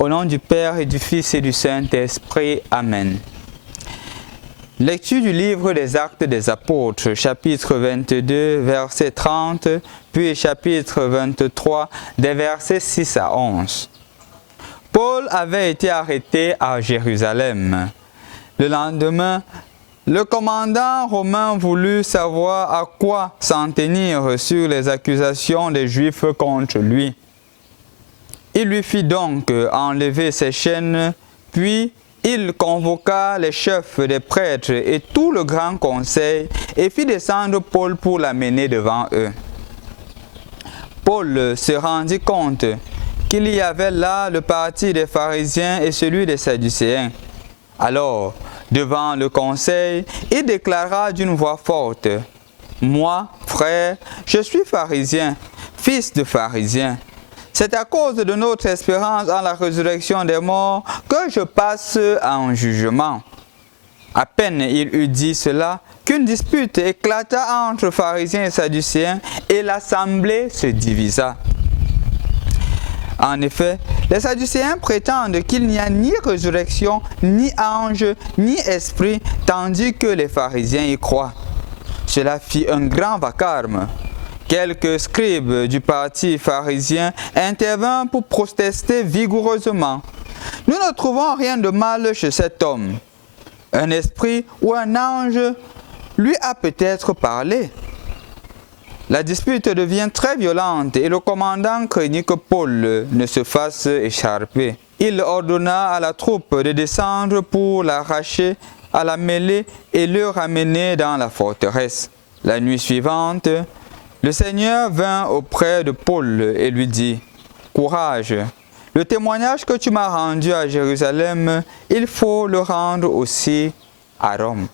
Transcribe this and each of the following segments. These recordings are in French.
Au nom du Père et du Fils et du Saint-Esprit. Amen. Lecture du livre des Actes des Apôtres, chapitre 22, verset 30, puis chapitre 23, des versets 6 à 11. Paul avait été arrêté à Jérusalem. Le lendemain, le commandant romain voulut savoir à quoi s'en tenir sur les accusations des Juifs contre lui. Il lui fit donc enlever ses chaînes, puis il convoqua les chefs des prêtres et tout le grand conseil et fit descendre Paul pour l'amener devant eux. Paul se rendit compte qu'il y avait là le parti des pharisiens et celui des sadducéens. Alors, devant le conseil, il déclara d'une voix forte: « Moi, frère, je suis pharisien, fils de pharisien. C'est à cause de notre espérance en la résurrection des morts que je passe en jugement. » À peine il eut dit cela qu'une dispute éclata entre pharisiens et sadducéens et l'assemblée se divisa. En effet, les sadducéens prétendent qu'il n'y a ni résurrection, ni ange, ni esprit, tandis que les pharisiens y croient. Cela fit un grand vacarme. Quelques scribes du parti pharisien intervinrent pour protester vigoureusement. « Nous ne trouvons rien de mal chez cet homme. Un esprit ou un ange lui a peut-être parlé. » La dispute devient très violente et le commandant craignit que Paul ne se fasse écharper. Il ordonna à la troupe de descendre pour l'arracher à la mêlée et le ramener dans la forteresse. La nuit suivante, le Seigneur vint auprès de Paul et lui dit: « Courage, le témoignage que tu m'as rendu à Jérusalem, il faut le rendre aussi à Rome. »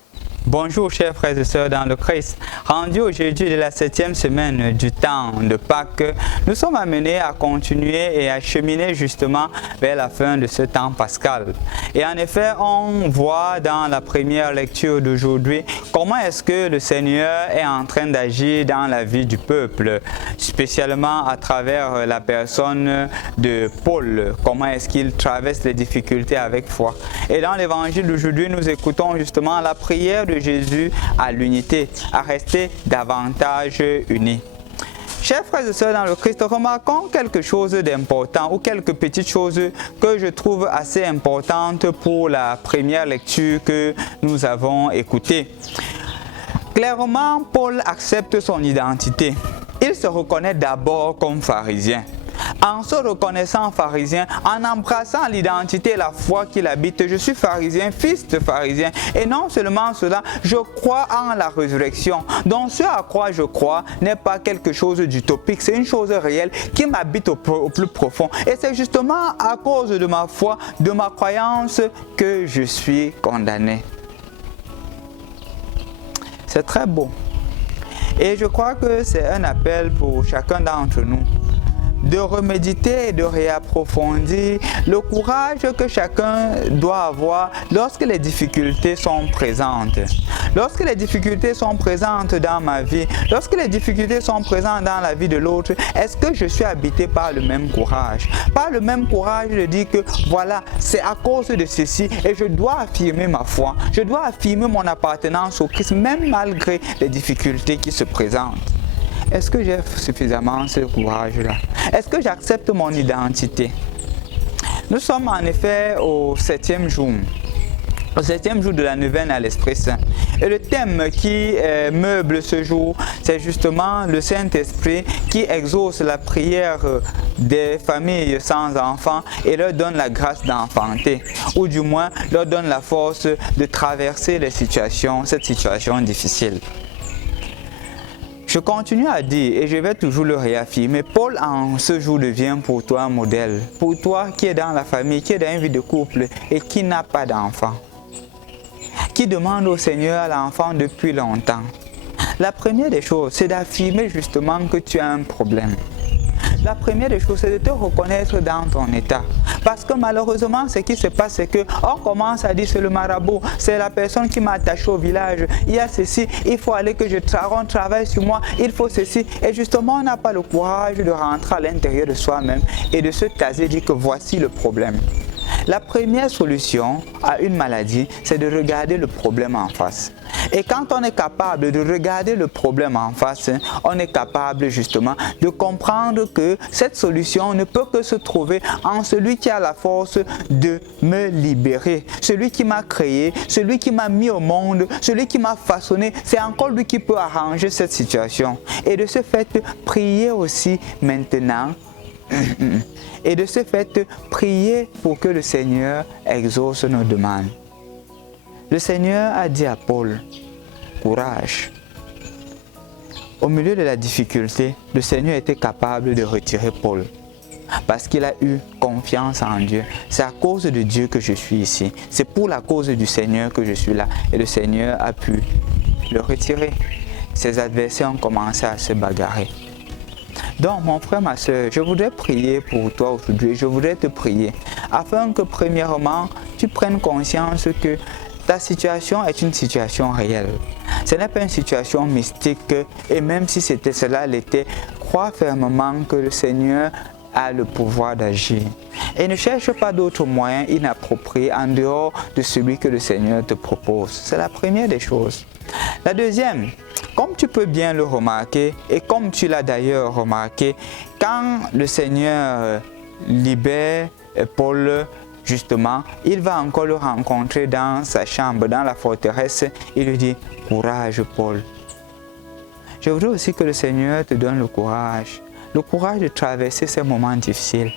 Bonjour chers frères et sœurs dans le Christ. Rendu aujourd'hui de la 7e semaine du temps de Pâques, nous sommes amenés à continuer et à cheminer justement vers la fin de ce temps pascal. Et en effet, on voit dans la première lecture d'aujourd'hui comment est-ce que le Seigneur est en train d'agir dans la vie du peuple, spécialement à travers la personne de Paul, comment est-ce qu'il traverse les difficultés avec foi. Et dans l'évangile d'aujourd'hui, nous écoutons justement la prière de Jésus à l'unité, à rester davantage unis. Chers frères et sœurs dans le Christ, remarquons quelque chose d'important ou quelques petites choses que je trouve assez importantes pour la première lecture que nous avons écoutée. Clairement, Paul accepte son identité. Il se reconnaît d'abord comme pharisien. En se reconnaissant pharisien, en embrassant l'identité et la foi qu'il habite, je suis pharisien, fils de pharisien. Et non seulement cela, je crois en la résurrection. Donc ce à quoi je crois n'est pas quelque chose d'utopique, c'est une chose réelle qui m'habite au plus profond. Et c'est justement à cause de ma foi, de ma croyance que je suis condamné. C'est très beau. Et je crois que c'est un appel pour chacun d'entre nous de reméditer et de réapprofondir le courage que chacun doit avoir lorsque les difficultés sont présentes. Lorsque les difficultés sont présentes dans ma vie, lorsque les difficultés sont présentes dans la vie de l'autre, est-ce que je suis habité par le même courage? Par le même courage de dire que voilà, c'est à cause de ceci et je dois affirmer ma foi, je dois affirmer mon appartenance au Christ, même malgré les difficultés qui se présentent. Est-ce que j'ai suffisamment ce courage-là? Est-ce que j'accepte mon identité? Nous sommes en effet au 7e jour. Au 7e jour de la neuvaine à l'Esprit Saint. Et le thème qui meuble ce jour, c'est justement le Saint-Esprit qui exauce la prière des familles sans enfants et leur donne la grâce d'enfanter, ou du moins leur donne la force de traverser cette situation difficile. Je continue à dire, et je vais toujours le réaffirmer, Paul en ce jour devient pour toi un modèle. Pour toi qui est dans la famille, qui est dans une vie de couple et qui n'a pas d'enfant. Qui demande au Seigneur l'enfant depuis longtemps. La première des choses, c'est d'affirmer justement que tu as un problème. La première des choses, c'est de te reconnaître dans ton état. Parce que malheureusement, ce qui se passe, c'est qu'on commence à dire c'est le marabout, c'est la personne qui m'a attaché au village, il y a ceci, il faut aller que on travaille sur moi, il faut ceci. Et justement, on n'a pas le courage de rentrer à l'intérieur de soi-même et de se taser et dire que voici le problème. La première solution à une maladie, c'est de regarder le problème en face. Et quand on est capable de regarder le problème en face, on est capable justement de comprendre que cette solution ne peut que se trouver en celui qui a la force de me libérer. Celui qui m'a créé, celui qui m'a mis au monde, celui qui m'a façonné, c'est encore lui qui peut arranger cette situation. Et de ce fait, prier aussi maintenant. Et de ce fait, prier pour que le Seigneur exauce nos demandes. Le Seigneur a dit à Paul, courage. Au milieu de la difficulté, le Seigneur était capable de retirer Paul. Parce qu'il a eu confiance en Dieu. C'est à cause de Dieu que je suis ici. C'est pour la cause du Seigneur que je suis là. Et le Seigneur a pu le retirer. Ses adversaires ont commencé à se bagarrer. Donc, mon frère, ma soeur, je voudrais prier pour toi aujourd'hui. Je voudrais te prier afin que, premièrement, tu prennes conscience que ta situation est une situation réelle. Ce n'est pas une situation mystique. Et même si cela l'était, crois fermement que le Seigneur a le pouvoir d'agir. Et ne cherche pas d'autres moyens inappropriés en dehors de celui que le Seigneur te propose. C'est la première des choses. La deuxième, comme tu peux bien le remarquer, et comme tu l'as d'ailleurs remarqué, quand le Seigneur libère Paul, justement, il va encore le rencontrer dans sa chambre, dans la forteresse. Il lui dit, courage Paul. Je voudrais aussi que le Seigneur te donne le courage de traverser ces moments difficiles.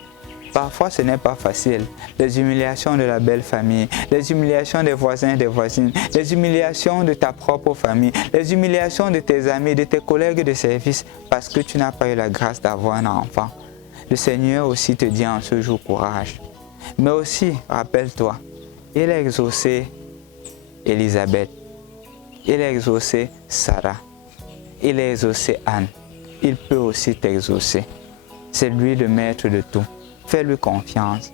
Parfois, ce n'est pas facile. Les humiliations de la belle famille, les humiliations des voisins et des voisines, les humiliations de ta propre famille, les humiliations de tes amis, de tes collègues de service, parce que tu n'as pas eu la grâce d'avoir un enfant. Le Seigneur aussi te dit en ce jour courage. Mais aussi, rappelle-toi, il a exaucé Élisabeth, il a exaucé Sarah, il a exaucé Anne. Il peut aussi t'exaucer. C'est lui le maître de tout. Fais-lui confiance.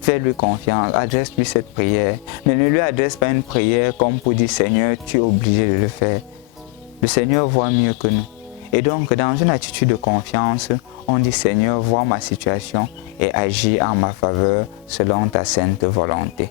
Fais-lui confiance. Adresse-lui cette prière. Mais ne lui adresse pas une prière comme pour dire Seigneur, tu es obligé de le faire. Le Seigneur voit mieux que nous. Et donc, dans une attitude de confiance, on dit Seigneur, vois ma situation et agis en ma faveur selon ta sainte volonté.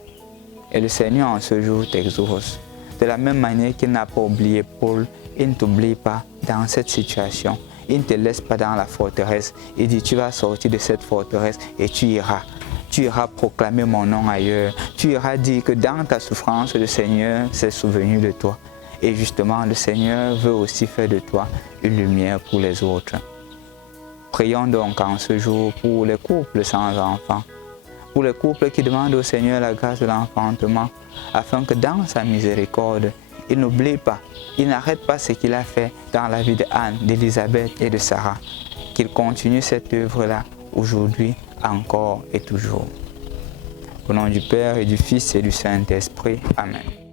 Et le Seigneur en ce jour t'exauce. De la même manière qu'il n'a pas oublié Paul, il ne t'oublie pas dans cette situation. Il ne te laisse pas dans la forteresse. Il dit, tu vas sortir de cette forteresse et tu iras. Tu iras proclamer mon nom ailleurs. Tu iras dire que dans ta souffrance, le Seigneur s'est souvenu de toi. Et justement, le Seigneur veut aussi faire de toi une lumière pour les autres. Prions donc en ce jour pour les couples sans enfants. Pour les couples qui demandent au Seigneur la grâce de l'enfantement, afin que dans sa miséricorde, il n'oublie pas, il n'arrête pas ce qu'il a fait dans la vie d'Anne, d'Élisabeth et de Sarah. Qu'il continue cette œuvre-là aujourd'hui, encore et toujours. Au nom du Père et du Fils et du Saint-Esprit. Amen.